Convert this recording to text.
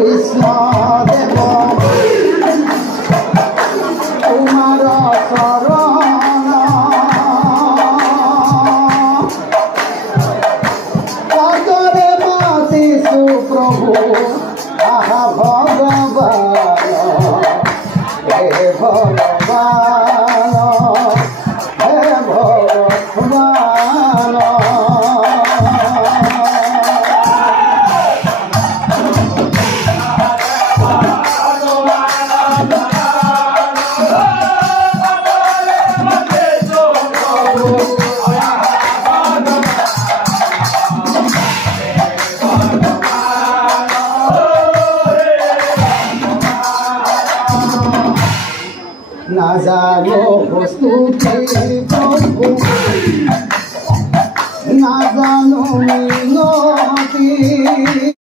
কৃষ্ণ দেব তোমার শরণ পদরে মাতিছু প্রভু আহা ভগবান হে ভগবান হে ভগবান না জানো প্রস্তুতি প্রভু না জানো মিনতি